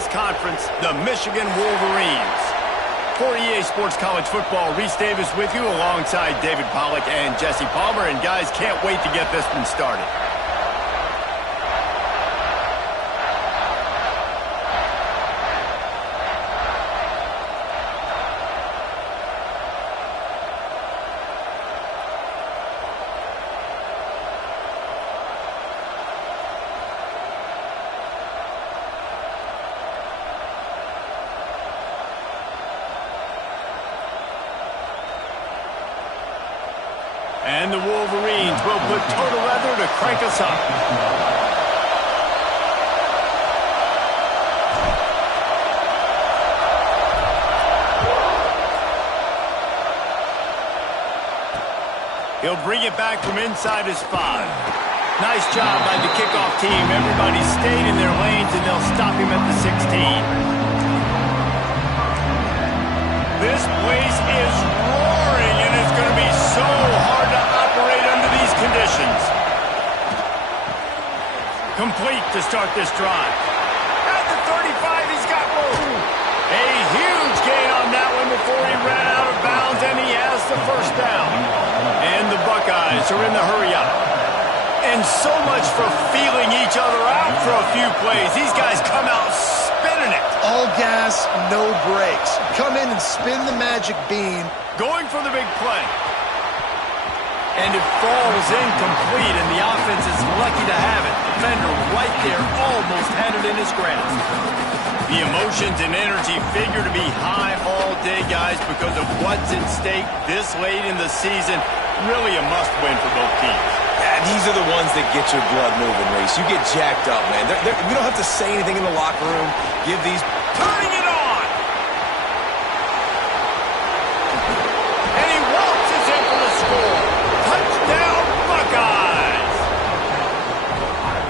this conference, the Michigan Wolverines. For EA Sports College Football, Reese Davis with you alongside David Pollack and Jesse Palmer. And guys, can't wait to get this one started. And the Wolverines will put total leather to crank us up. He'll bring it back from inside his 5. Nice job by the kickoff team. Everybody stayed in their lanes, and they'll stop him at the 16. This place is roaring, and it's going to be so hard to operate under these conditions. Complete to start this drive. At the 35, he's got room. A huge gain on that one before he ran out of bounds, and he has the first down. And the Buckeyes are in the hurry-up. And so much for feeling each other out for a few plays. These guys come out spinning it. All gas, no brakes. Come in and spin the magic bean. Going for the big play. And it falls incomplete, and the offense is lucky to have it. Defender right there almost had it in his grasp. The emotions and energy figure to be high all day, guys, because of what's at stake this late in the season. Really a must-win for both teams. Yeah, these are the ones that get your blood moving, Reese. You get jacked up, man. We don't have to say anything in the locker room. Give these... Turning it on! And he walks us in for the score. Touchdown, Buckeyes!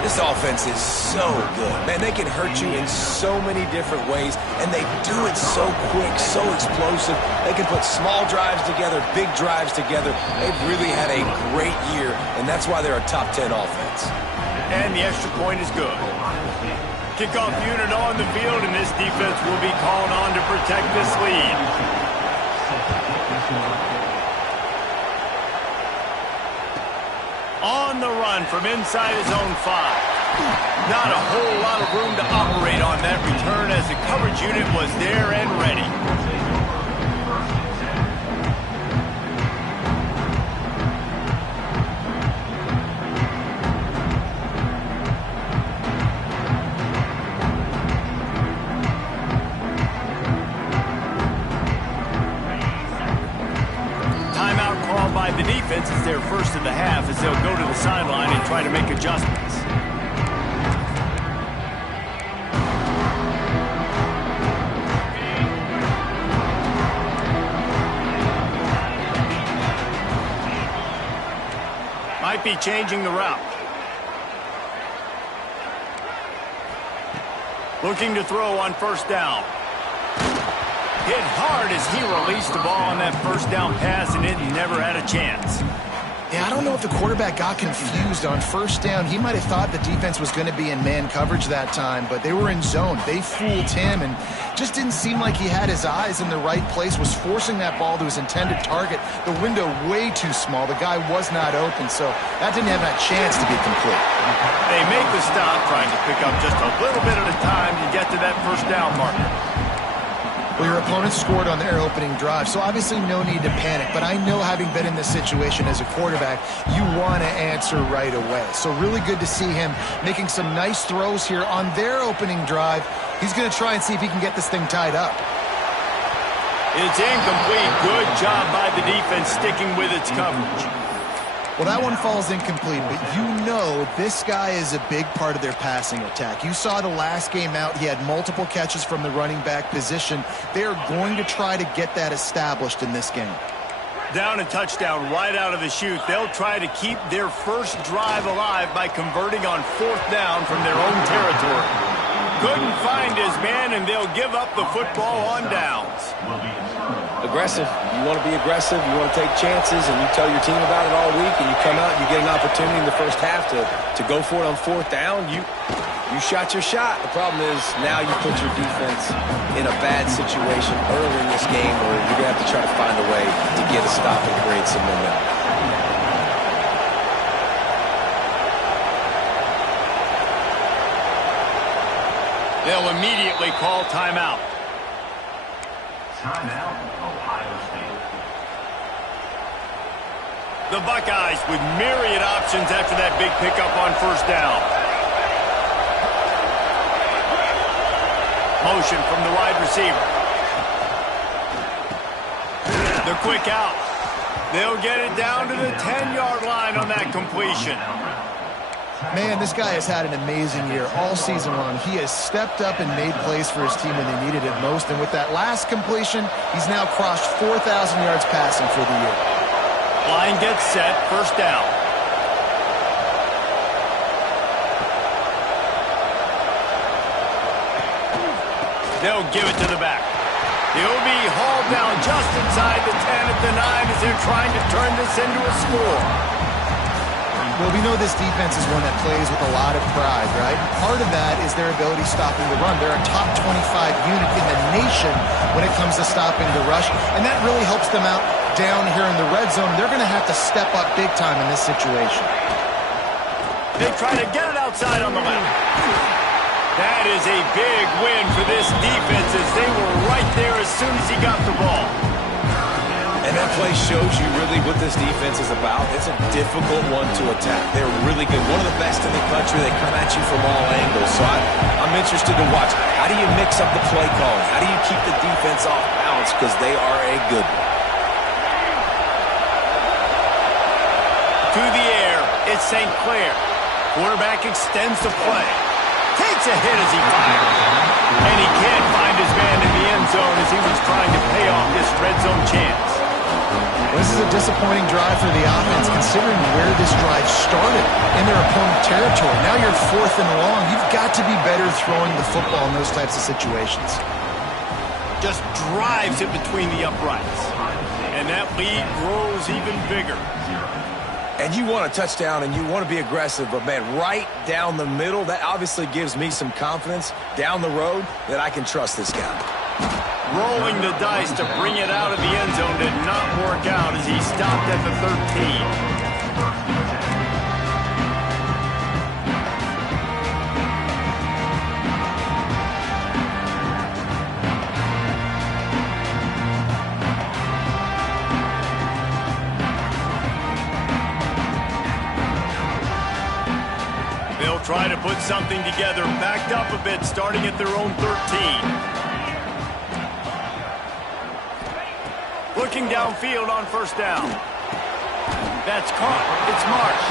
This offense is so good. Man, they can hurt you in so many different ways, and they do it so quick, so explosive. They can put small drives together, big drives together. They've really had a great year, and that's why they're a top 10 offense. And the extra point is good. Kickoff unit on the field, and this defense will be called on to protect this lead. On the run from inside his own 5. Not a whole lot of room to operate on that return as the coverage unit was there and ready. By the defense is their first of the half as they'll go to the sideline and try to make adjustments. Might be changing the route. Looking to throw on first down. Hit hard as he released the ball on that first down pass, and it never had a chance. Yeah, I don't know if the quarterback got confused on first down. He might have thought the defense was going to be in man coverage that time, but they were in zone. They fooled him and just didn't seem like he had his eyes in the right place, was forcing that ball to his intended target. The window way too small. The guy was not open, so that didn't have that chance to be complete. They make the stop, trying to pick up just a little bit at a time to get to that first down marker. Well, your opponent scored on their opening drive, so obviously no need to panic. But I know, having been in this situation as a quarterback, you want to answer right away. So really good to see him making some nice throws here on their opening drive. He's going to try and see if he can get this thing tied up. It's incomplete. Good job by the defense sticking with its coverage. Well, that one falls incomplete, but you know this guy is a big part of their passing attack. You saw the last game out, he had multiple catches from the running back position. They are going to try to get that established in this game. Down and touchdown right out of the chute. They'll try to keep their first drive alive by converting on fourth down from their own territory. Couldn't find his man, and they'll give up the football on downs. Aggressive. You want to be aggressive. You want to take chances, and you tell your team about it all week, and you come out and you get an opportunity in the first half to go for it on fourth down. You shot your shot. The problem is now you put your defense in a bad situation early in this game where you're going to have to try to find a way to get a stop and create some momentum. They'll immediately call timeout. Timeout, Ohio State. The Buckeyes with myriad options after that big pickup on first down. Motion from the wide receiver. The quick out. They'll get it down to the 10-yard line on that completion. Man, this guy has had an amazing year all season long. He has stepped up and made plays for his team when they needed it most. And with that last completion, he's now crossed 4,000 yards passing for the year. Line gets set, first down. They'll give it to the back. He'll be hauled down just inside the 10 at the 9 as they're trying to turn this into a score. Well, we know this defense is one that plays with a lot of pride, right? Part of that is their ability stopping the run. They're a top 25 unit in the nation when it comes to stopping the rush, and that really helps them out down here in the red zone. They're going to have to step up big time in this situation. They try to get it outside on the left. That is a big win for this defense as they were right there as soon as he got the ball. And that play shows you really what this defense is about. It's a difficult one to attack. They're really good. One of the best in the country. They come at you from all angles. So I'm interested to watch. How do you mix up the play calling? How do you keep the defense off balance? Because they are a good one. To the air, it's St. Clair. Quarterback extends the play. Takes a hit as he fires. And he can't find his man in the end zone as he was trying to pay off this red zone chance. This is a disappointing drive for the offense considering where this drive started in their opponent territory. Now you're 4th and long. You've got to be better throwing the football in those types of situations. Just drives it between the uprights. And that lead grows even bigger. And you want a touchdown and you want to be aggressive, but man, right down the middle, that obviously gives me some confidence down the road that I can trust this guy. Rolling the dice to bring it out of the end zone did not work out as he stopped at the 13. Try to put something together, backed up a bit, starting at their own 13. Looking downfield on first down. That's caught. It's Marsh.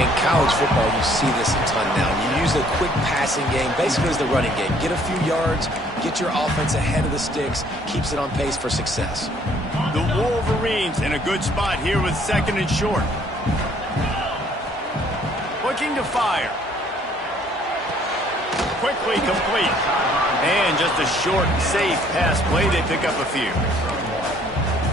In college football, you see this a ton now. You use a quick passing game, basically as the running game. Get a few yards, get your offense ahead of the sticks, keeps it on pace for success. The Wolverines in a good spot here with 2nd and short. Looking to fire. Quickly complete. And just a short, safe pass play. They pick up a few.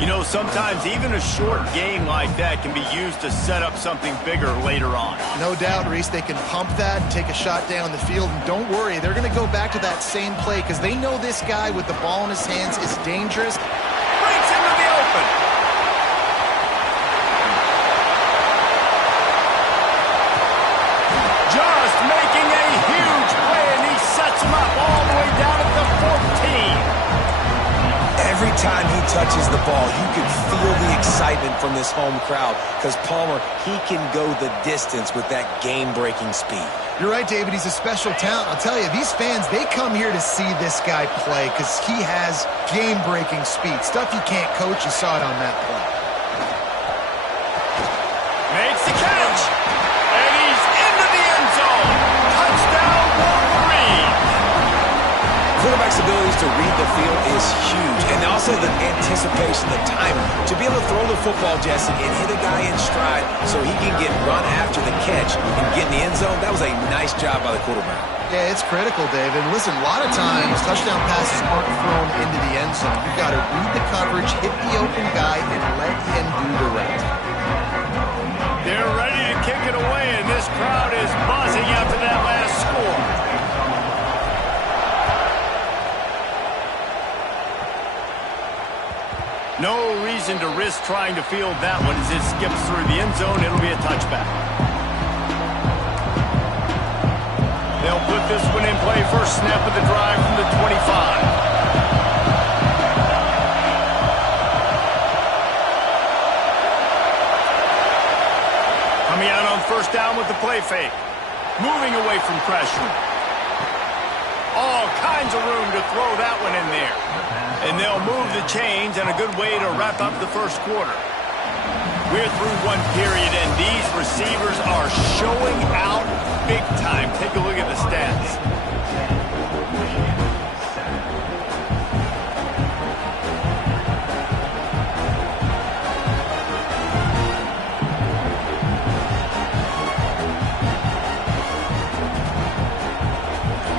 You know, sometimes even a short game like that can be used to set up something bigger later on. No doubt, Reese, they can pump that and take a shot down the field. And don't worry, they're going to go back to that same play because they know this guy with the ball in his hands is dangerous. Breaks into the open. Just making a huge play, and he sets him up all the way down at the 14. Every time he touches the ball, you can feel the excitement from this home crowd because Palmer, he can go the distance with that game-breaking speed. You're right, David. He's a special talent. I'll tell you, these fans, they come here to see this guy play because he has game-breaking speed. Stuff you can't coach. You saw it on that play. Makes the catch. And he's into the end zone. Touchdown, Wolverine. Quarterback's abilities to read the field is huge. And also the anticipation, the timing. To be able to throw the football, Jesse, and hit a guy in stride so he can get run after the catch and get in the end zone, that was a nice job by the quarterback. Yeah, it's critical, David. Listen, a lot of times touchdown passes aren't thrown into the end zone. You've got to read the coverage, hit the open guy, and let him do the rest. They're ready to kick it away, and this crowd is buzzing after that last score. No reason to risk trying to field that one as it skips through the end zone. It'll be a touchback. They'll put this one in play. First snap of the drive from the 25. Coming out on first down with the play fake. Moving away from pressure. All kinds of room to throw that one in there. And they'll move the chains, and a good way to wrap up the first quarter. We're through one period, and these receivers are showing out big time. Take a look at the stats.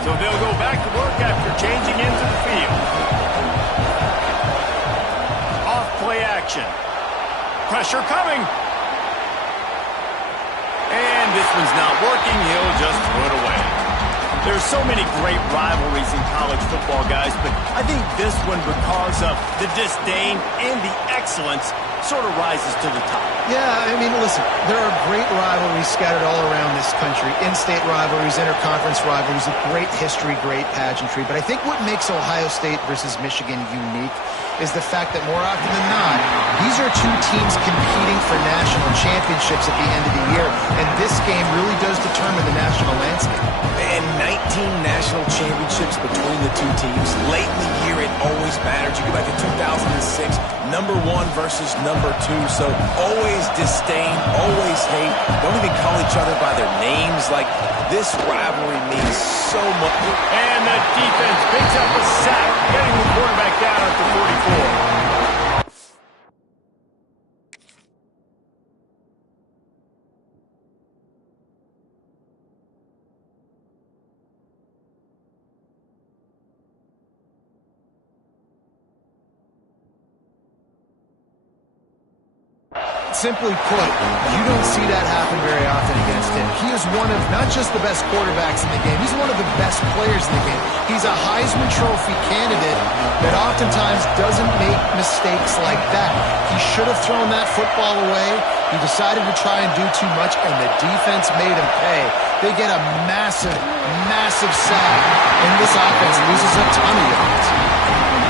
So they'll go back to work after changing into the field. Off play action. Pressure coming. And this one's not working. He'll just throw it away. There's so many great rivalries in college football, guys, but I think this one, because of the disdain and the excellence, sort of rises to the top. Yeah, I mean, listen, there are great rivalries scattered all around this country. In-state rivalries, interconference rivalries, with great history, great pageantry. But I think what makes Ohio State versus Michigan unique is the fact that more often than not, these are two teams competing for national championships at the end of the year. And this game really does determine the national landscape. And 19 national championships between the two teams. Late in the year, it always mattered. You go back to 2006, number 1 versus number 2. So always disdain, always hate. Don't even call each other by their names. Like, this rivalry means so much. And the defense picks up a sack, getting the quarterback down at the 44. Simply put, you don't see that happen very often against him. He is one of not just the best quarterbacks in the game, he's one of the best players in the game. He's a Heisman Trophy candidate that oftentimes doesn't make mistakes like that. He should have thrown that football away. He decided to try and do too much, and the defense made him pay. They get a massive, massive sack, and this offense loses a ton of yards.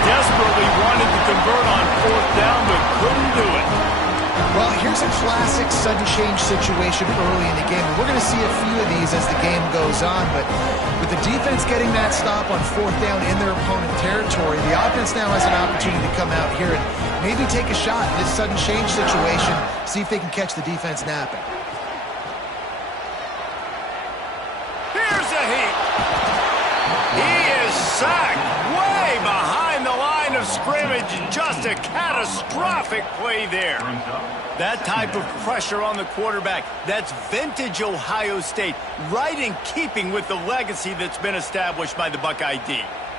Desperately wanted to convert on fourth down, but couldn't do it. Well, here's a classic sudden change situation early in the game. And we're going to see a few of these as the game goes on. But with the defense getting that stop on fourth down in their opponent territory, the offense now has an opportunity to come out here and maybe take a shot in this sudden change situation, see if they can catch the defense napping. Here's a heat. He is sacked way behind the line of scrimmage. Just a catastrophic play there. That type of pressure on the quarterback, that's vintage Ohio State, right in keeping with the legacy that's been established by the Buckeye D.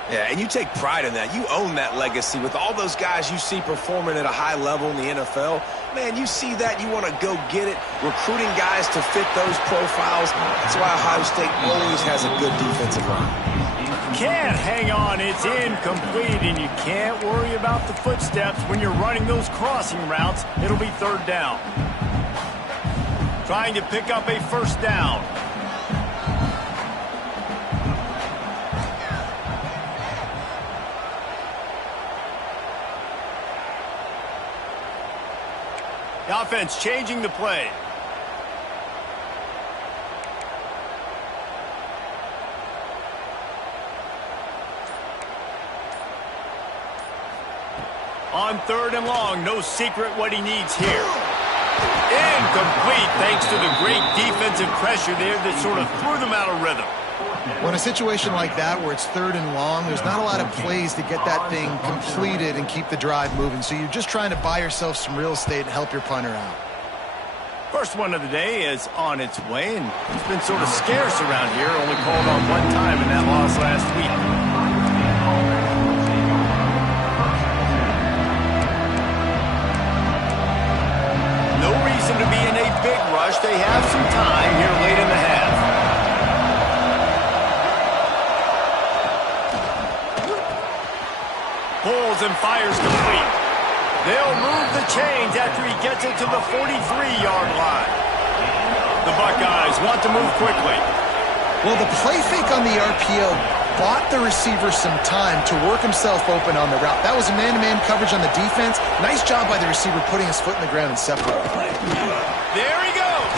Yeah, and you take pride in that. You own that legacy with all those guys you see performing at a high level in the NFL. Man, you see that, you want to go get it. Recruiting guys to fit those profiles. That's why Ohio State always has a good defensive line. Can't hang on, it's incomplete, and you can't worry about the footsteps when you're running those crossing routes. It'll be third down. Trying to pick up a first down. The offense changing the play. On third and long, no secret what he needs here. Incomplete thanks to the great defensive pressure there that sort of threw them out of rhythm. Well, in a situation like that where it's third and long, there's not a lot of plays to get that thing completed and keep the drive moving. So you're just trying to buy yourself some real estate and help your punter out. First one of the day is on its way, and it's been sort of scarce around here. Only called on one time in that loss last week. No reason to be in a big rush. They have some time here late in the half. Pulls and fires complete. They'll move the chains after he gets it to the 43-yard line. The Buckeyes want to move quickly. Well, the play fake on the RPO bought the receiver some time to work himself open on the route. That was a man-to-man coverage on the defense. Nice job by the receiver putting his foot in the ground and separating. There he goes.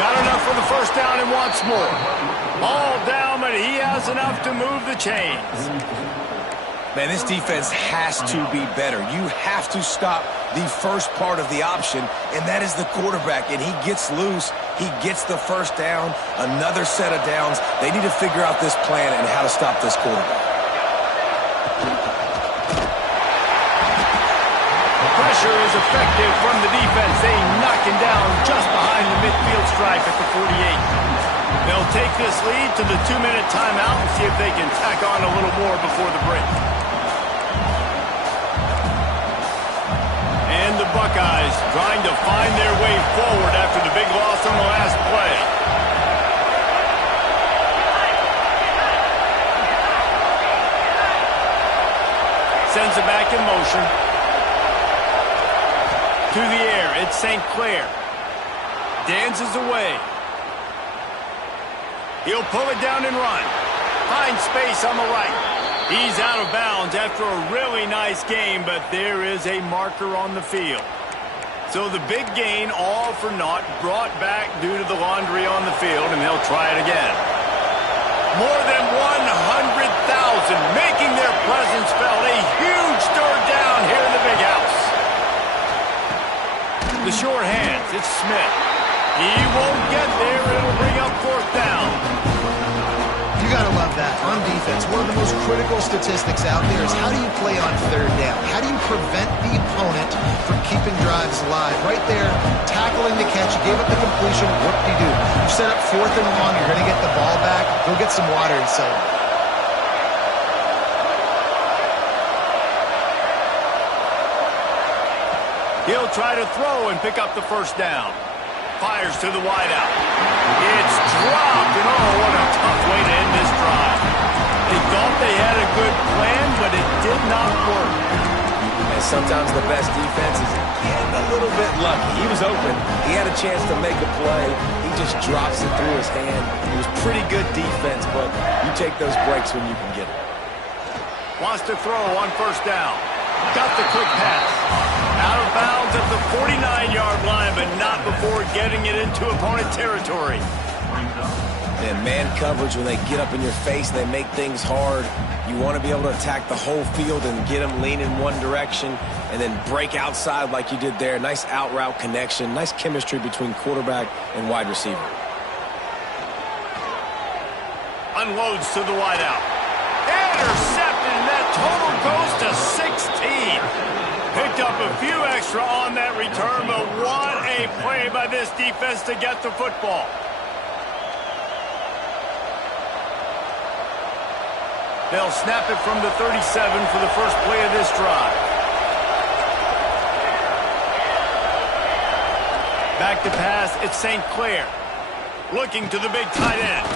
Got enough for the first down and wants more. Ball down, but he has enough to move the chains. Man, this defense has to be better. You have to stop the first part of the option, and that is the quarterback. And he gets loose. He gets the first down, another set of downs. They need to figure out this plan and how to stop this quarterback. Pressure is effective from the defense. They knock him down just behind the midfield stripe at the 48. They'll take this lead to the 2-minute timeout and see if they can tack on a little more before the break. And the Buckeyes trying to find their way forward after the big loss on the last play. Sends it back in motion. To the air, it's St. Clair. Dances away. He'll pull it down and run. Finds space on the right. He's out of bounds after a really nice game, but there is a marker on the field. So the big gain, all for naught, brought back due to the laundry on the field, and they'll try it again. More than 100,000 making their presence felt. A huge third down here in the big house. The short hands, it's Smith. He won't get there. It'll bring up fourth down. You got to love that. On defense, one of the most critical statistics out there is how do you play on third down? How do you prevent the opponent from keeping drives alive? Right there, tackling the catch. You gave up the completion. What do? You set up fourth and long. You're going to get the ball back. Go get some water and celebrate. He'll try to throw and pick up the first down. Fires to the wideout. It's dropped, and oh, what a tough way to end this drive. They thought they had a good plan, but it did not work. And sometimes the best defense is getting a little bit lucky. He was open. He had a chance to make a play. He just drops it through his hand. It was pretty good defense, but you take those breaks when you can get it. Wants to throw on first down. Got the quick pass. Out of bounds at the 49-yard line, but not before getting it into opponent territory. And man coverage, when they get up in your face, they make things hard. You want to be able to attack the whole field and get them lean in one direction and then break outside like you did there. Nice out route connection. Nice chemistry between quarterback and wide receiver. Unloads to the wideout. Intercepted, and that total goes to 16. Picked up a few extra on that return, but what a play by this defense to get the football. They'll snap it from the 37 for the first play of this drive. Back to pass, it's St. Clair. Looking to the big tight end.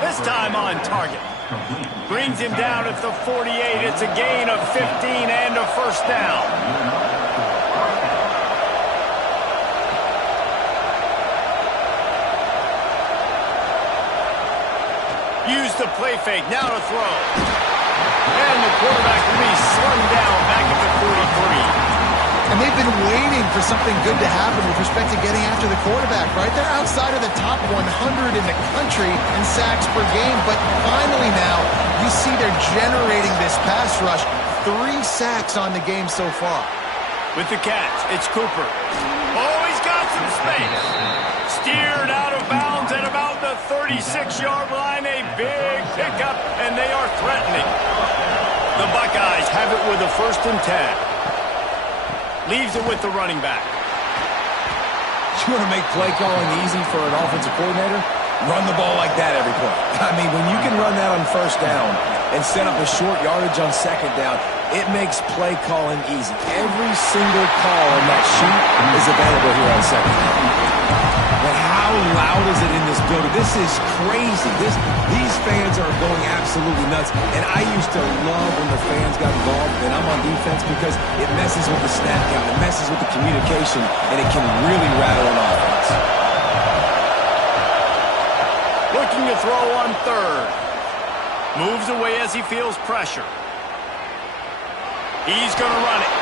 This time on target. Brings him down at the 48. It's a gain of 15 and a first down. Use the play fake. Now to throw. And the quarterback will be slung down back at the 43. And they've been waiting for something good to happen with respect to getting after the quarterback, right? They're outside of the top 100 in the country in sacks per game, but finally now you see they're generating this pass rush. 3 sacks on the game so far. With the catch, it's Cooper. Oh, he's got some space. Steered out of bounds at about the 36-yard line. A big pickup, and they are threatening. The Buckeyes have it with a 1st and 10. Leaves it with the running back. You want to make play calling easy for an offensive coordinator? Run the ball like that every play. I mean, when you can run that on first down and set up a short yardage on second down, it makes play calling easy. Every single call on that sheet is available here on second down. But how loud is it in this building? This is crazy. These fans are going absolutely nuts. And I used to love when the fans got involved, and I'm on defense because it messes with the snap count, it messes with the communication, and it can really rattle an offense. Looking to throw on third. Moves away as he feels pressure. He's going to run it.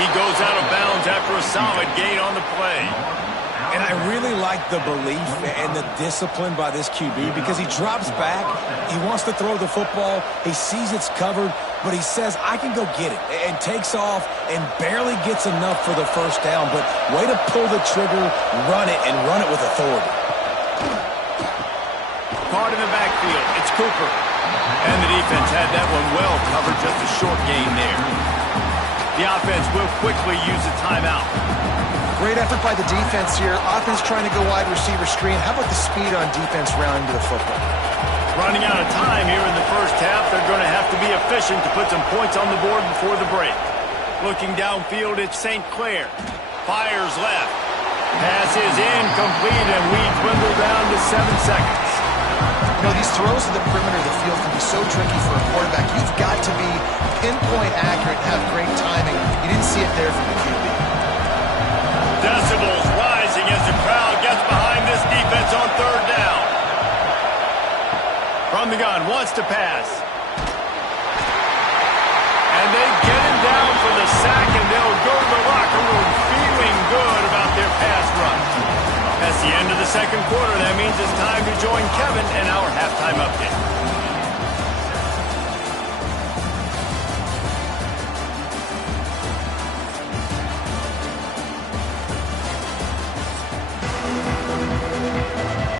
He goes out of bounds after a solid gain on the play. And I really like the belief and the discipline by this QB because he drops back, he wants to throw the football, he sees it's covered, but he says, I can go get it, and takes off and barely gets enough for the first down, but way to pull the trigger, run it, and run it with authority. Caught in the backfield, it's Cooper. And the defense had that one well covered, just a short gain there. The offense will quickly use a timeout. Great effort by the defense here. Offense trying to go wide receiver screen. How about the speed on defense rounding to the football? Running out of time here in the first half. They're going to have to be efficient to put some points on the board before the break. Looking downfield, it's St. Clair. Fires left. Pass is incomplete, and we dwindle down to 7 seconds. You know, these throws to the perimeter of the field can be so tricky for a quarterback. You've got to be pinpoint accurate and have great timing. You didn't see it there from the QB. Decibels rising as the crowd gets behind this defense on third down. From the gun, wants to pass. And they get him down for the sack, and they'll go to the locker room feeling good about their pass rush. That's the end of the second quarter. That means it's time to join Kevin and our halftime update.